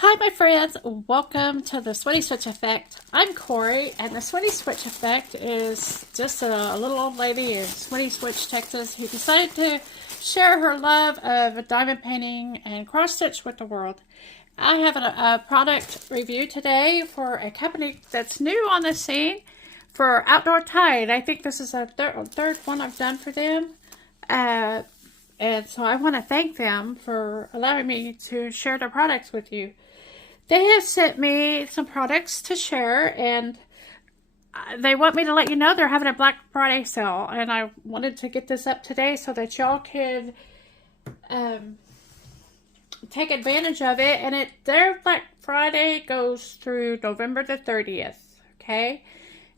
Hi my friends, welcome to the Sweaty Switch Effect. I'm Corey, and the Sweaty Switch Effect is just a little old lady in Sweaty Switch, Texas, who decided to share her love of diamond painting and cross stitch with the world. I have a product review today for a company that's new on the scene, for Outdoortide. I think this is a third one I've done for them. And so I want to thank them for allowing me to share their products with you. They have sent me some products to share, and they want me to let you know they're having a Black Friday sale. And I wanted to get this up today so that y'all could take advantage of it. And their Black Friday goes through November the 30th, okay?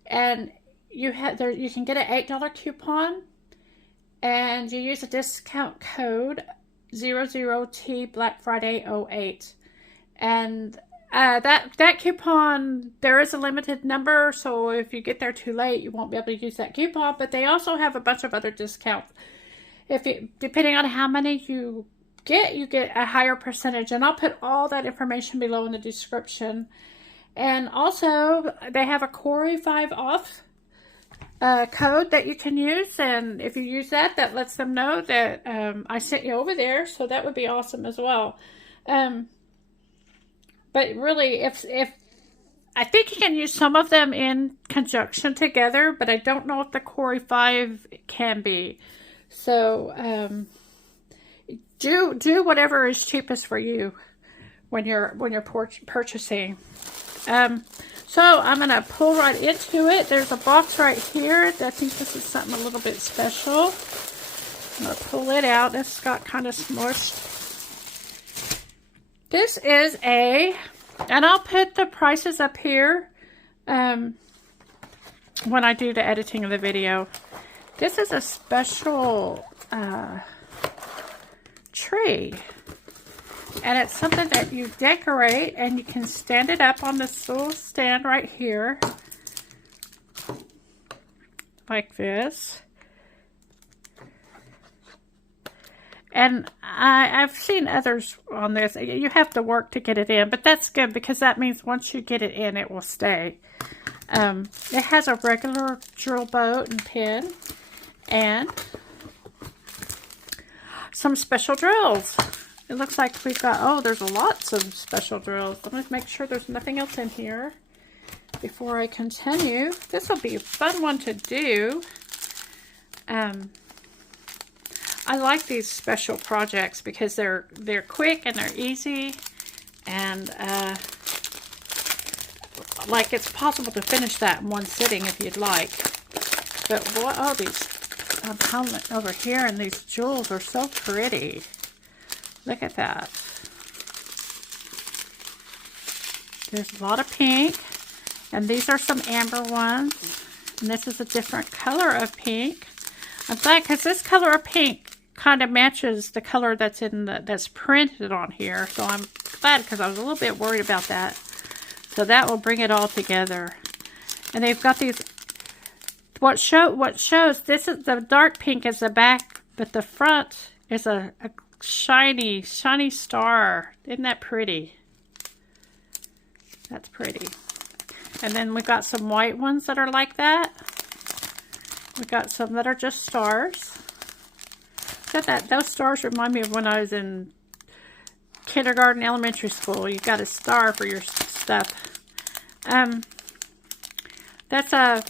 And you can get an $8 coupon. And you use a discount code 00T Black Friday 08. And that coupon, there is a limited number, so if you get there too late, you won't be able to use that coupon. But they also have a bunch of other discounts. Depending on how many you get a higher percentage. And I'll put all that information below in the description. And also, they have a Corey 5 off code that you can use, and if you use that, that lets them know that I sent you over there, so that would be awesome as well. But really, if I think you can use some of them in conjunction together, but I don't know if the Corey 5 can be. So do whatever is cheapest for you when you're purchasing. So I'm going to pull right into it. There's a box right here. I think this is something a little bit special. I'm going to pull it out. It's got kind of smushed. This is and I'll put the prices up here when I do the editing of the video. This is a special tree. And it's something that you decorate, and you can stand it up on this little stand right here. Like this. And I've seen others on this. You have to work to get it in, but that's good because that means once you get it in, it will stay. It has a regular drill boat and pin, and some special drills. It looks like we've got, there's lots of special drills. I'm going to make sure there's nothing else in here before I continue. This will be a fun one to do. I like these special projects because they're quick and they're easy. And like it's possible to finish that in one sitting if you'd like. But what, I'm coming over here, and these jewels are so pretty. Look at that. There's a lot of pink. And these are some amber ones. And this is a different color of pink. I'm glad because this color of pink kind of matches the color that's that's printed on here. So I'm glad because I was a little bit worried about that. So that will bring it all together. And they've got these. What shows, this is the dark pink is the back, but the front is a shiny star. Isn't that pretty? That's pretty. And then we've got some white ones that are like that. We've got some that are just stars. Those stars remind me of when I was in kindergarten, elementary school. You got a star for your stuff. That's a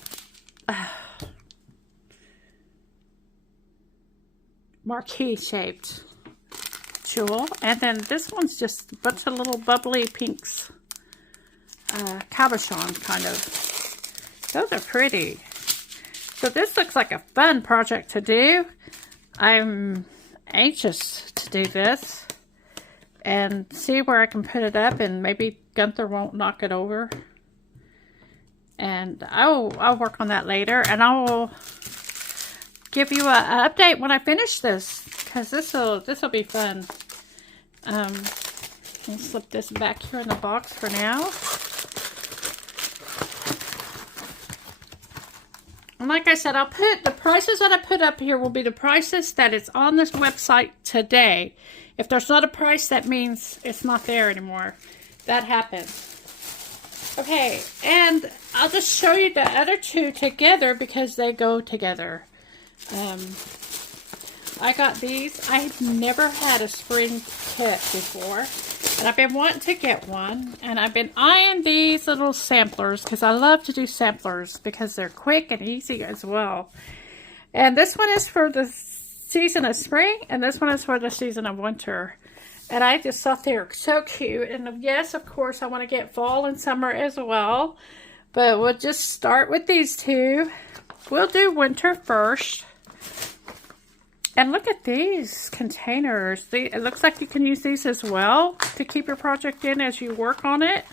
marquee shaped jewel. And then this one's just a bunch of little bubbly pinks. Cabochon kind of. Those are pretty. So this looks like a fun project to do. I'm anxious to do this and see where I can put it up, and maybe Gunther won't knock it over. And I'll work on that later, and I will give you an update when I finish this, because this will be fun. I'll slip this back here in the box for now. And like I said, I'll put the prices that I put up here will be the prices that it's on this website today. If there's not a price, that means it's not there anymore. that happens. Okay, and I'll just show you the other two together because they go together. I got these. I've never had a spring kit before, and I've been wanting to get one, and I've been eyeing these little samplers because I love to do samplers because they're quick and easy as well. And this one is for the season of spring, and this one is for the season of winter. And I just thought they were so cute. And yes, of course, I want to get fall and summer as well. But we'll just start with these two. We'll do winter first. And look at these containers. It looks like you can use these as well to keep your project in as you work on it.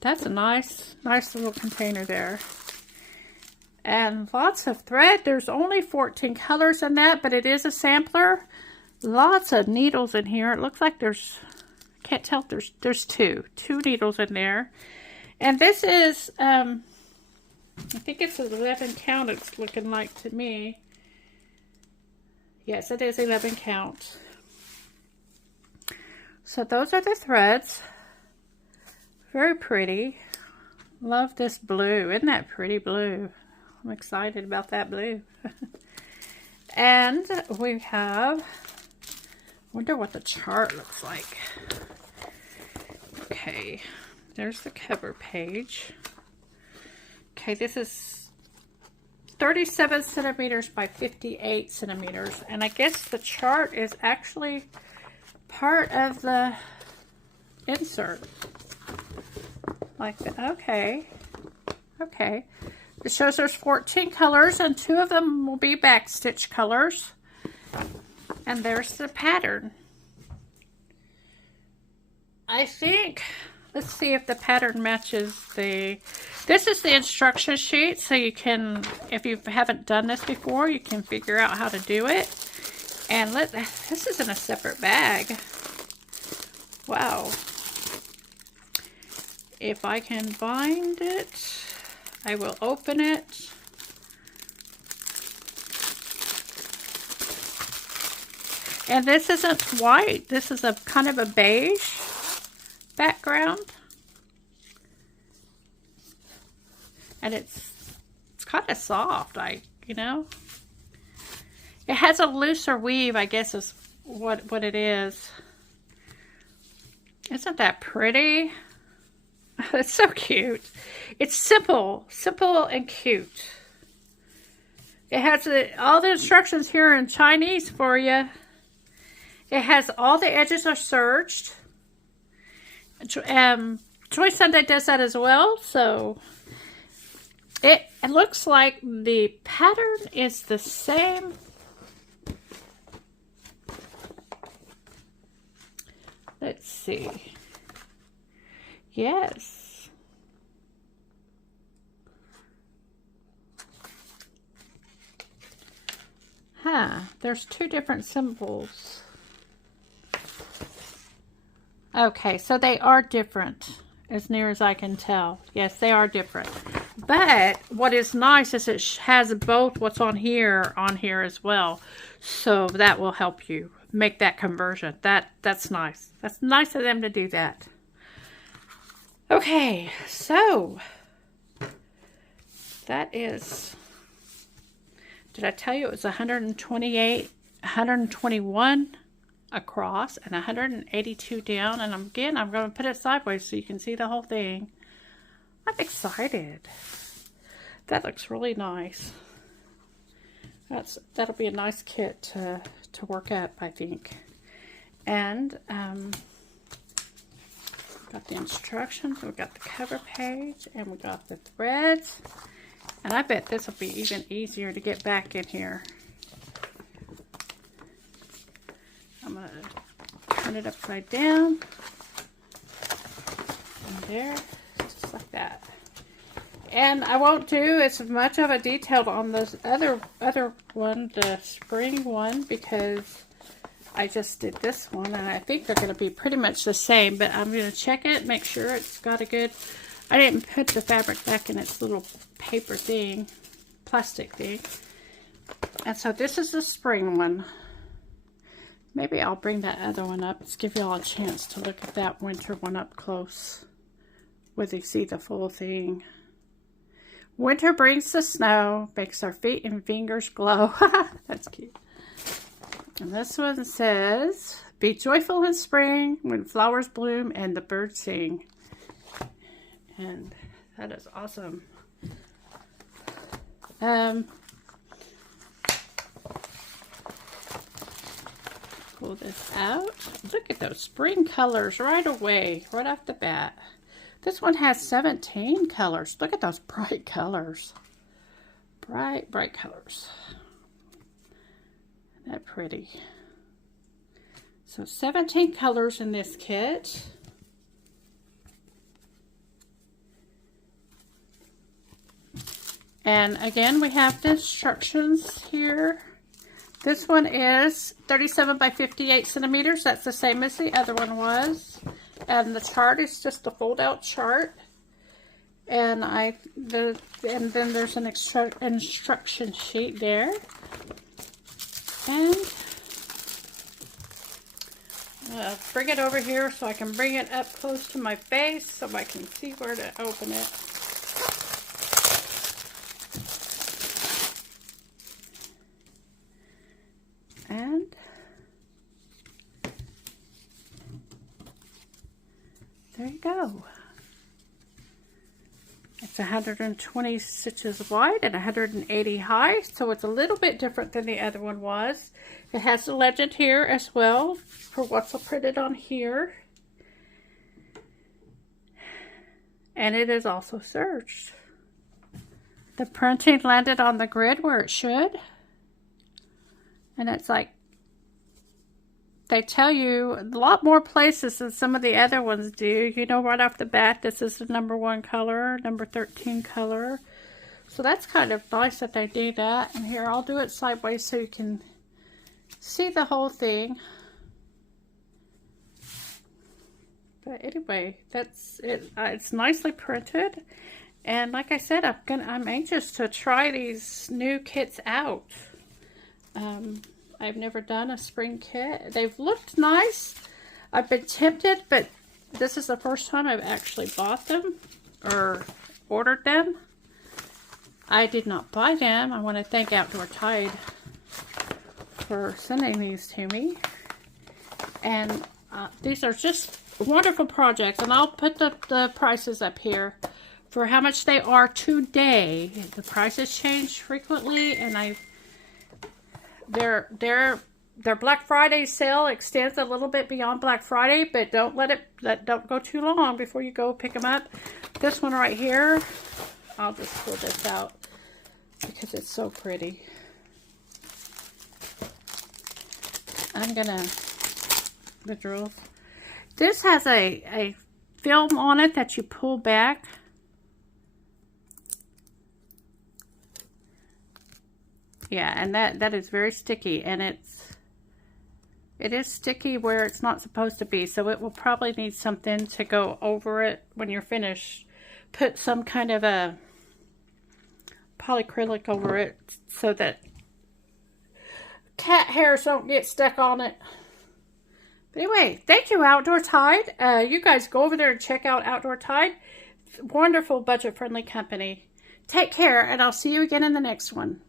That's a nice little container there. And lots of thread. There's only 14 colors in that, but it is a sampler. Lots of needles in here. It looks like there's, can't tell if there's two needles in there. And this is, I think it's 11 count it's looking like to me. Yes, it is 11 count. So those are the threads. Very pretty. Love this blue. Isn't that pretty blue? I'm excited about that blue. And we have, wonder what the chart looks like. Okay, there's the cover page. Okay, this is 37 centimeters by 58 centimeters. And I guess the chart is actually part of the insert. Like that. Okay. Okay. It shows there's 14 colors, and 2 of them will be backstitch colors. And there's the pattern. I think, let's see if the pattern matches the, this is the instruction sheet, so you can, if you haven't done this before, you can figure out how to do it. And this is in a separate bag. Wow. If I can find it, I will open it. And this isn't white. This is a kind of a beige background. And it's kind of soft, you know. It has a looser weave, I guess is what it is. Isn't that pretty? It's so cute. It's simple and cute. It has all the instructions here in Chinese for you. It has all the edges are serged. Joy Sunday does that as well. So it looks like the pattern is the same. Let's see. Yes. Huh. There's 2 different symbols. Okay, so they are different, as near as I can tell. Yes, they are different. But what is nice is it has both what's on here as well. So that will help you make that conversion. That's nice. That's nice of them to do that. Okay, so that is, did I tell you it was 121 across and 182 down? And again, I'm going to put it sideways so you can see the whole thing. I'm excited. That looks really nice. That'll be a nice kit to work up, I think. And got the instructions, we got the cover page, and we got the threads. And I bet this will be even easier to get back in here. I'm going to turn it upside down. And there, just like that. And I won't do as much of a detail on this other one, the spring one, because I just did this one, and I think they're going to be pretty much the same, but I'm going to check it, make sure it's got a good, I didn't put the fabric back in its little paper thing, plastic thing. And so this is the spring one. Maybe I'll bring that other one up. Let's give y'all a chance to look at that winter one up close, where you see the full thing. Winter brings the snow, makes our feet and fingers glow. That's cute. And this one says, be joyful in spring when flowers bloom and the birds sing. And that is awesome. Pull this out. Look at those spring colors right away, right off the bat. This one has 17 colors. Look at those bright colors. Bright, bright colors. Isn't that pretty? So 17 colors in this kit. And again, we have the instructions here. This one is 37 by 58 centimeters. That's the same as the other one was. And the chart is just a fold-out chart. And then there's an instruction sheet there. And bring it over here so I can bring it up close to my face so I can see where to open it. And there you go. It's 120 stitches wide and 180 high, so it's a little bit different than the other one was. It has the legend here as well for what's printed on here. And it is also serged. The printing landed on the grid where it should. And it's like, they tell you a lot more places than some of the other ones do. You know right off the bat, this is the #1 color, number 13 color. So that's kind of nice that they do that. And here, I'll do it sideways so you can see the whole thing. But anyway, that's it. It's nicely printed. And like I said, I'm anxious to try these new kits out. I've never done a spring kit. They've looked nice. I've been tempted, but this is the first time I've actually bought them or ordered them. I did not buy them. I want to thank Outdoortide for sending these to me. And these are just wonderful projects. And I'll put the prices up here for how much they are today. The prices change frequently, and their Black Friday sale extends a little bit beyond Black Friday, but don't don't go too long before you go pick them up. This one right here, I'll just pull this out because it's so pretty. The drills. This has a film on it that you pull back. Yeah, and that is very sticky, and it is sticky where it's not supposed to be, so it will probably need something to go over it when you're finished. Put some kind of a polyacrylic over it so that cat hairs don't get stuck on it. But anyway, thank you, Outdoortide. You guys go over there and check out Outdoortide. Wonderful budget-friendly company. Take care, and I'll see you again in the next one.